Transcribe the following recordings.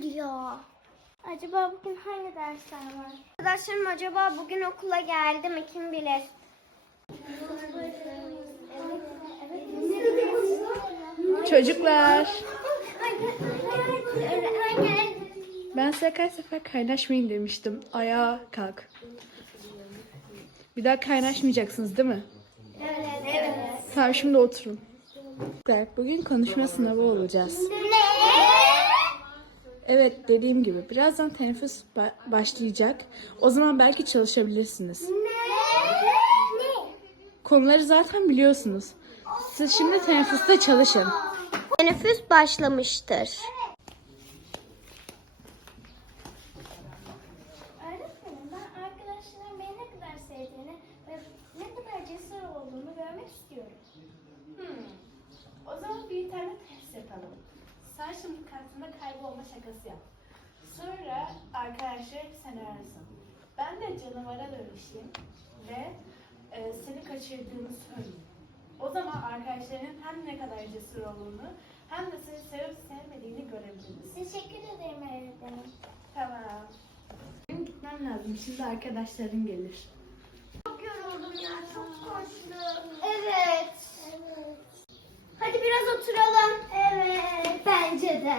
gidiyor. Acaba bugün hangi dersler var? Arkadaşlarım acaba bugün okula geldi mi kim bilir? Çocuklar, ben size kaç sefer kaynaşmayın demiştim. Ayağa kalk. Bir daha kaynaşmayacaksınız değil mi? Evet, evet. Tamam şimdi oturun. Bugün konuşma sınavı olacağız. Evet dediğim gibi birazdan teneffüs ba- başlayacak. O zaman belki çalışabilirsiniz. Ne? Ne? Konuları zaten biliyorsunuz. Siz şimdi teneffüste çalışın. Teneffüs başlamıştır. Öğretmenim ben arkadaşlarım beni ne kadar sevdiğini ve ne kadar cesur olduğunu görmek istiyorum. Hmm. O zaman bir tane test yapalım. Sen şimdi kartında kaybolma şakası yap. Sonra arkadaşlar sen arasın. Ben de canavara dönüşeyim ve e, seni kaçırdığını söyleyeyim. O zaman arkadaşlarının hem ne kadar cesur olduğunu hem de seni sevip sevmediğini görebiliriz. Teşekkür ederim öğretmenim. Tamam. Benim gitmem lazım. Şimdi arkadaşlarım gelir. Çok yoruldum ya, çok koştum. Evet. Hadi biraz oturalım. Evet. Bence de.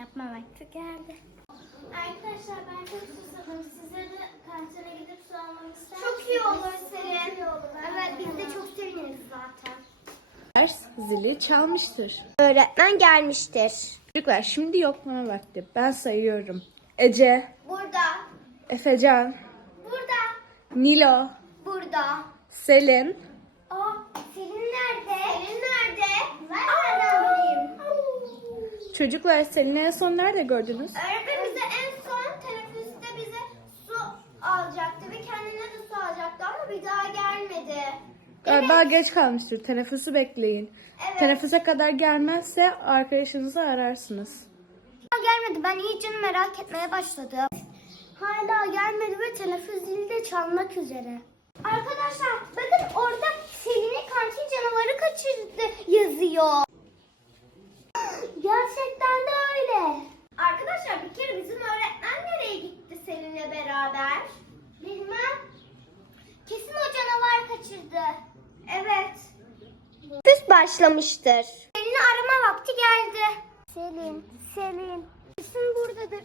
Yapma vakti geldi. Arkadaşlar ben çok susadım. Size de kantine gidip su almamı ister Çok iyi olur Selin. Evet biz de çok seviniriz zaten. Ders zili çalmıştır. Öğretmen gelmiştir. Çocuklar şimdi yoklama vakti. Ben sayıyorum. Ece, Burada. Efecan, Burada. Nilo, Burada. Selin, Aa, Selin nerede? Selin nerede? Ben nereden bileyim? Çocuklar Selin'i en son nerede gördünüz? Öğretmen bize en son teneffüste bize su alacaktı ve kendine de su alacaktı ama bir daha gelmedi. Galiba geç kalmıştır. Teneffüsü bekleyin. Evet. Teneffüse kadar gelmezse arkadaşınızı ararsınız. Gelmedi. Ben iyice merak etmeye başladım. Hala gelmedi ve teneffüs zili de çalmak üzere. Arkadaşlar bakın orada Selin'i kantin canavarı kaçırdı yazıyor. Gerçekten de öyle. Arkadaşlar bir kere bizim öğretmen nereye gitti Selin'le beraber? Bilmem. Kesin o canavar kaçırdı. Evet. Teneffüs başlamıştır. Selin'i arama vakti geldi. Selin, Selin. Kesin buradadır.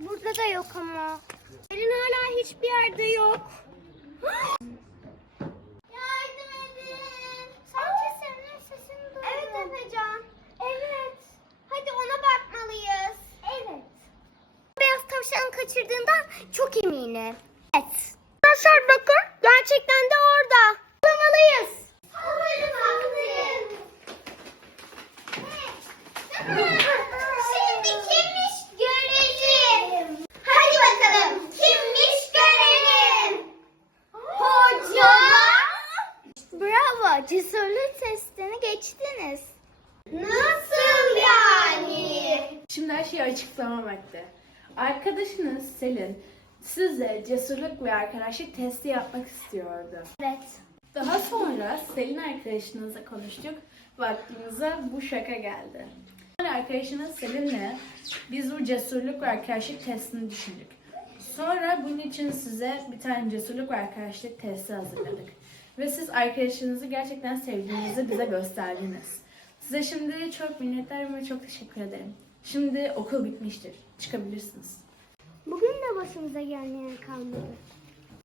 Burada da yok ama. Selin hala hiçbir yerde yok. Yardım edin. Sanki Selin'in sesini duydum. Evet Efecan. Evet. Hadi ona bakmalıyız. Evet. Beyaz tavşan kaçırdığından çok eminim. Evet. Arkadaşlar bakın. Gerçekten de orada. Bulamalıyız. Haklıyız. Şimdi kimmiş görelim. Hadi bakalım kimmiş görelim. Hoca. Bravo cesurluk testini geçtiniz. Nasıl yani? Şimdi her şeyi açıklama vakti. Arkadaşınız Selin size cesurluk ve arkadaşlık testi yapmak istiyordu. Evet. Daha sonra Selin arkadaşınızla konuştuk ve aklımıza bu şaka geldi. Yani arkadaşınız Selin'le biz bu cesurluk ve arkadaşlık testini düşündük. Sonra bunun için size bir tane cesurluk ve arkadaşlık testi hazırladık. Ve siz arkadaşınızı gerçekten sevdiğinizi bize gösterdiniz. Size şimdi çok minnettarım ve çok teşekkür ederim. Şimdi okul bitmiştir. Çıkabilirsiniz. Bugün de başımıza gelmeyen kalmadı.